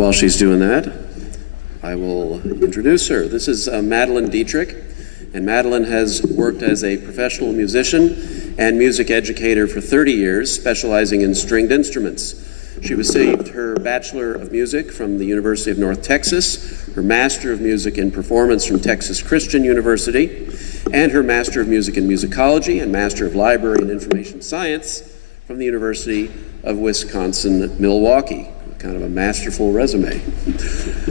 while she's doing that, I will introduce her. This is Madeline Dietrich, and Madeline has worked as a professional musician and music educator for 30 years, specializing in stringed instruments. She received her Bachelor of Music from the University of North Texas, her Master of Music in Performance from Texas Christian University, and her Master of Music in Musicology and Master of Library and Information Science from the University of Wisconsin-Milwaukee. Kind of a masterful resume.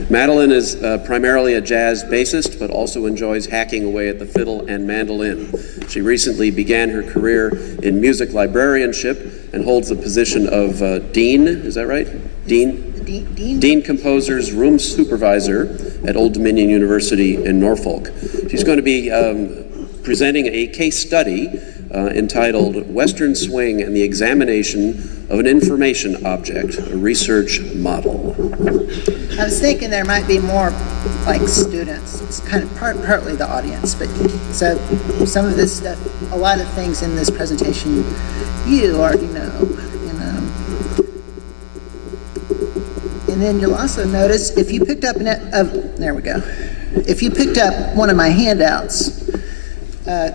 Madeline is primarily a jazz bassist, but also enjoys hacking away at the fiddle and mandolin. She recently began her career in music librarianship and holds the position of Dean, is that right? Dean Composer's Room Supervisor at Old Dominion University in Norfolk. She's going to be presenting a case study entitled Western Swing and the Examination of an Information Object, a Research Model. I was thinking there might be more like students. It's kind of partly the audience, but so some of this stuff, a lot of things in this presentation you already know. And then you'll also notice if you picked up there we go. If you picked up one of my handouts, I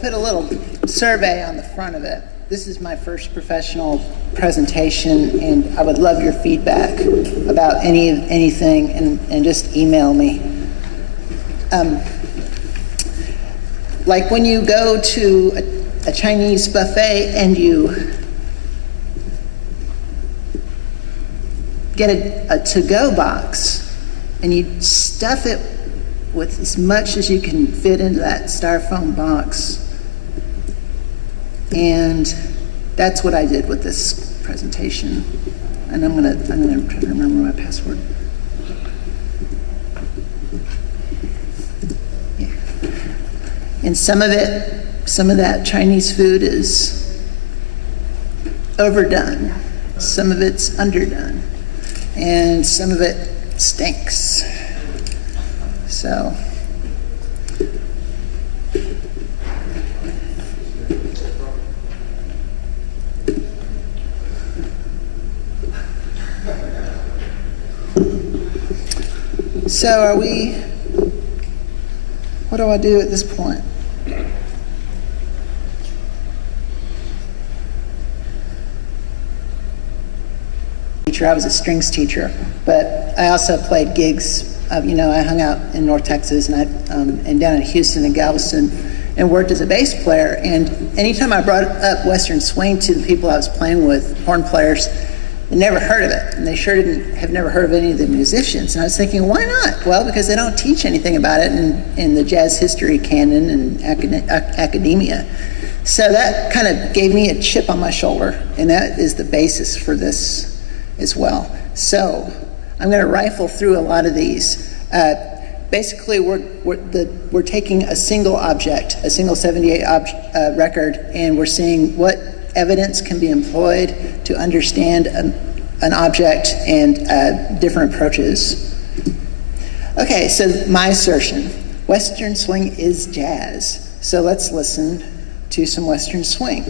put a little survey on the front of it. This is my first professional presentation, and I would love your feedback about anything, and just email me. Like when you go to a Chinese buffet and you get a to-go box and you stuff it with as much as you can fit into that styrofoam box. And that's what I did with this presentation. And I'm gonna try to remember my password. Yeah. And some of that Chinese food is overdone. Some of it's underdone. And some of it stinks. So. So what do I do at this point? I was a strings teacher, but I also played gigs. I hung out in North Texas and down in Houston and Galveston and worked as a bass player. And anytime I brought up Western Swing to the people I was playing with, horn players, they never heard of it, and they sure have never heard of any of the musicians. And I was thinking, why not? Well, because they don't teach anything about it in the jazz history canon and academia. So that kind of gave me a chip on my shoulder, and that is the basis for this as well. So I'm going to rifle through a lot of these. Basically, we're taking a single object, a single 78 record, and we're seeing what evidence can be employed to understand an object and different approaches. Okay, so my assertion, Western Swing is jazz. So let's listen to some Western Swing.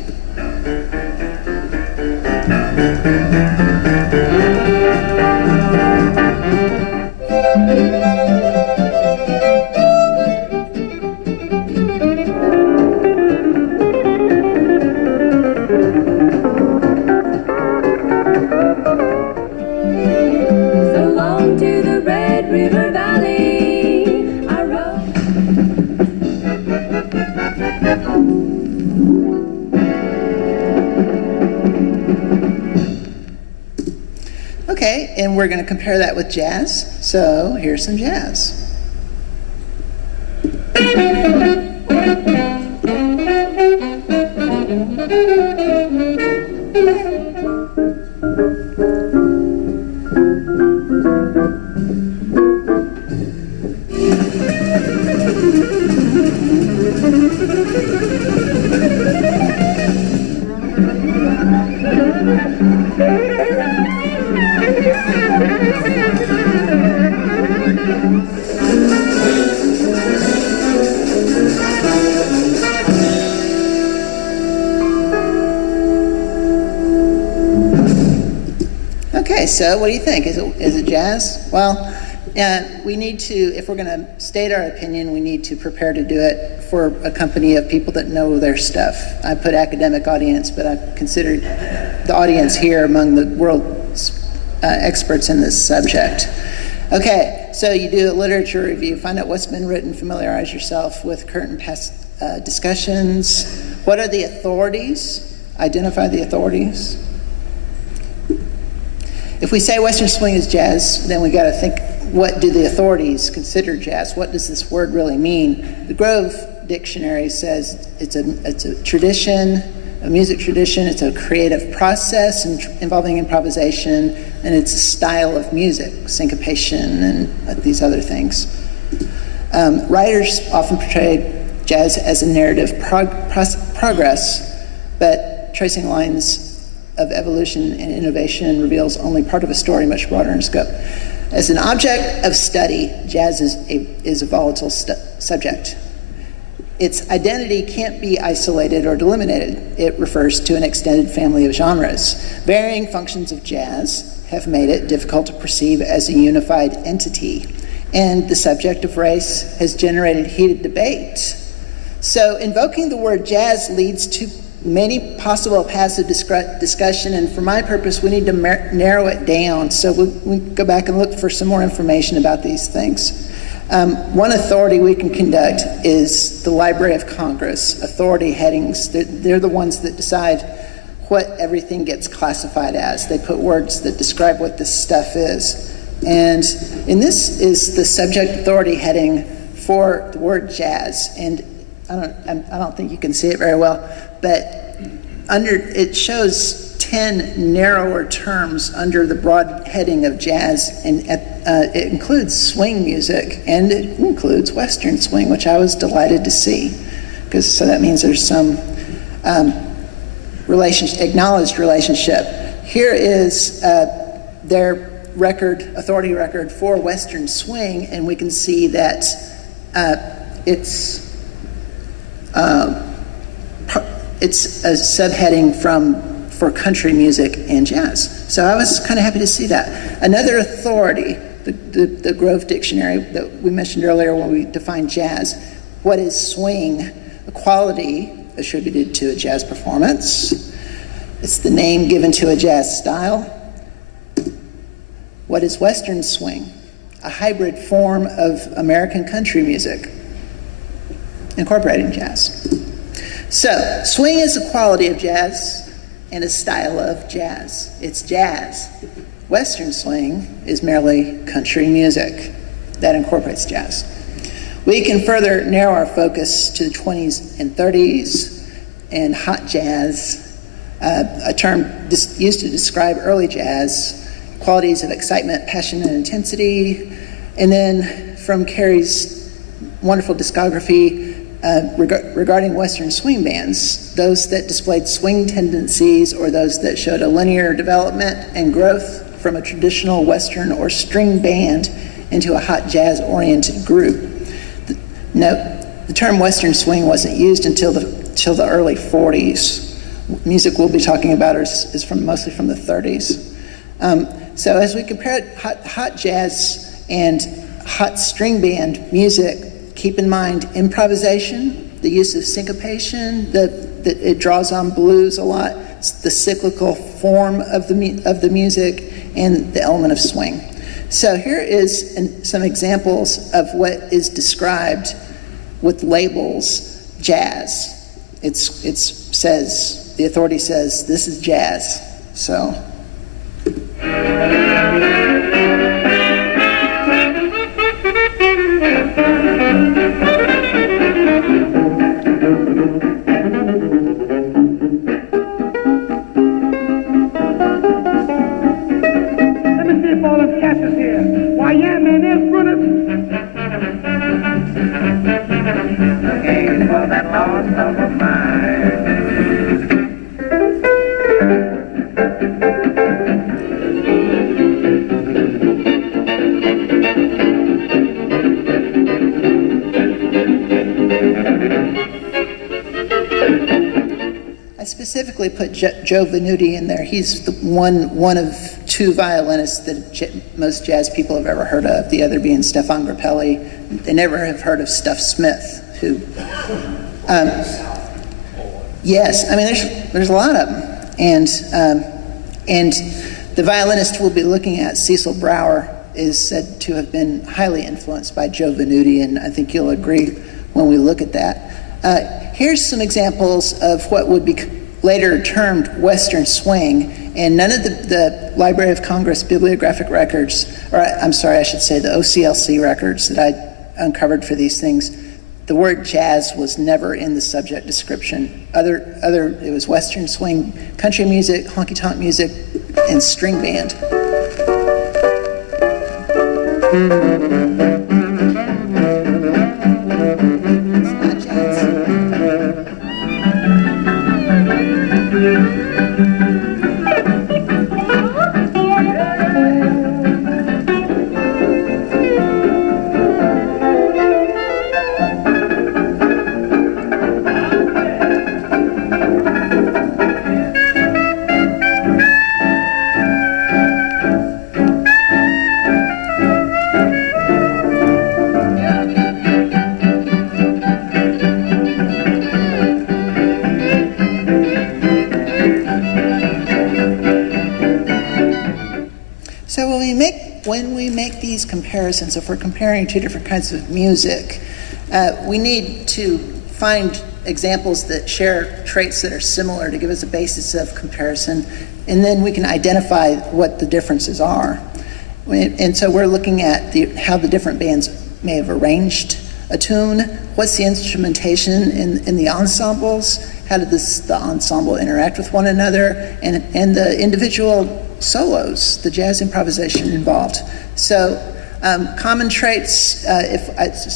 Okay, and we're going to compare that with jazz. So here's some jazz. so what do you think? Is it jazz? Well, we need to, if we're going to state our opinion, we need to prepare to do it for a company of people that know their stuff. I put academic audience, but I considered the audience here among the world's experts in this subject. Okay, so you do a literature review, find out what's been written, familiarize yourself with current and past discussions. What are the authorities? Identify the authorities. If we say Western swing is jazz, then we got to think, what do the authorities consider jazz? What does this word really mean? The Grove Dictionary says it's a tradition, a music tradition. It's a creative process involving improvisation, and it's a style of music, syncopation, and these other things. Writers often portray jazz as a narrative progress, but tracing lines of evolution and innovation reveals only part of a story much broader in scope. As an object of study, jazz is a volatile subject. Its identity can't be isolated or delimited. It refers to an extended family of genres. Varying functions of jazz have made it difficult to perceive as a unified entity, and the subject of race has generated heated debate. So invoking the word jazz leads to many possible paths of discussion, and for my purpose, we need to narrow it down. So we go back and look for some more information about these things. One authority we can conduct is the Library of Congress. Authority headings, they're the ones that decide what everything gets classified as. They put words that describe what this stuff is. And this is the subject authority heading for the word jazz. And I don't think you can see it very well, but it shows 10 narrower terms under the broad heading of jazz, and it includes swing music, and it includes Western swing, which I was delighted to see, so that means there's some acknowledged relationship. Here is their authority record for Western swing, and we can see that it's a subheading for country music and jazz. So I was kind of happy to see that. Another authority, the Grove Dictionary that we mentioned earlier when we defined jazz. What is swing? A quality attributed to a jazz performance. It's the name given to a jazz style. What is Western swing? A hybrid form of American country music, incorporating jazz. So, swing is a quality of jazz and a style of jazz. It's jazz. Western swing is merely country music that incorporates jazz. We can further narrow our focus to the 20s and 30s and hot jazz, a term used to describe early jazz, qualities of excitement, passion, and intensity. And then from Carey's wonderful discography, regarding Western swing bands, those that displayed swing tendencies or those that showed a linear development and growth from a traditional Western or string band into a hot jazz-oriented group. Note, the term Western swing wasn't used until the early 40s. Music we'll be talking about is mostly from the 30s. So as we compare hot jazz and hot string band music, keep in mind improvisation, the use of syncopation, that it draws on blues a lot, the cyclical form of the music, and the element of swing. So here is some examples of what is described with labels jazz. The authority says this is jazz. So. I specifically put Joe Venuti in there. He's the one of two violinists that most jazz people have ever heard of, the other being Stefan Grappelli. They never have heard of Stuff Smith, who, yes, I mean, there's a lot of them. And the violinist we'll be looking at, Cecil Brower, is said to have been highly influenced by Joe Venuti, and I think you'll agree when we look at that. Here's some examples of what would be later termed Western swing, and none of the Library of Congress bibliographic records, or I'm sorry, I should say the OCLC records that I uncovered for these things, the word jazz was never in the subject description. It was Western swing, country music, honky-tonk music, and string band. It's not jazz. So when we make these comparisons, if we're comparing two different kinds of music, we need to find examples that share traits that are similar to give us a basis of comparison, and then we can identify what the differences are. And so we're looking at how the different bands may have arranged a tune, what's the instrumentation in the ensembles, how did the ensemble interact with one another, and the individual solos, the jazz improvisation involved. So common traits,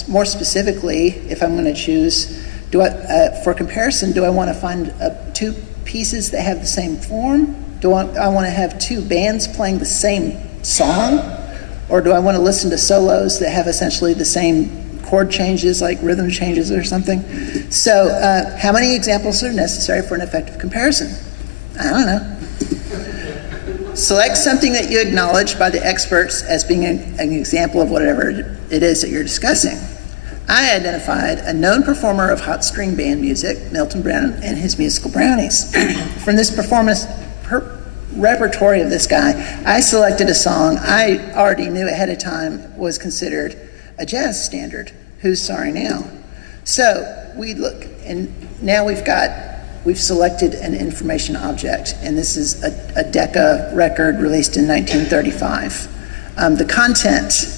more specifically, if I'm going to choose, for comparison, do I want to find two pieces that have the same form? Do I want to have two bands playing the same song? Or do I want to listen to solos that have essentially the same chord changes, like rhythm changes or something? So how many examples are necessary for an effective comparison? I don't know. Select something that you acknowledge by the experts as being an example of whatever it is that you're discussing. I identified a known performer of hot string band music, Milton Brown and his Musical Brownies. From this performance repertory of this guy, I selected a song I already knew ahead of time was considered a jazz standard, Who's Sorry Now? So we look, and now we've selected an information object, and this is a Decca record released in 1935. The content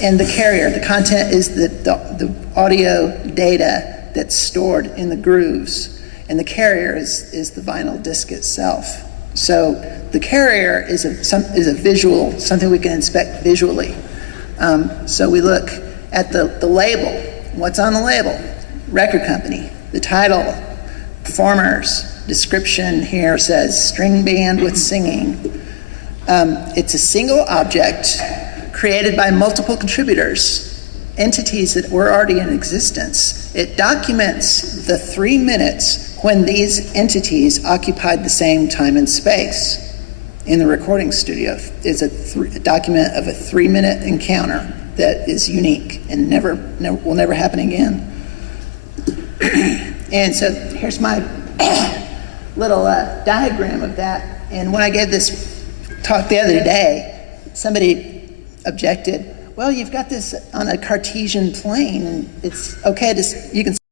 and the carrier, the content is the audio data that's stored in the grooves, and the carrier is the vinyl disc itself. So the carrier is a visual, something we can inspect visually. So we look at the label. What's on the label? Record company, the title, performers, description here says string band with singing. It's a single object created by multiple contributors, entities that were already in existence. It documents the 3 minutes when these entities occupied the same time and space in the recording studio. It's a document of a 3-minute encounter that is unique and will never happen again. And so here's my little diagram of that. And when I gave this talk the other day, somebody objected, well, you've got this on a Cartesian plane, and it's okay you can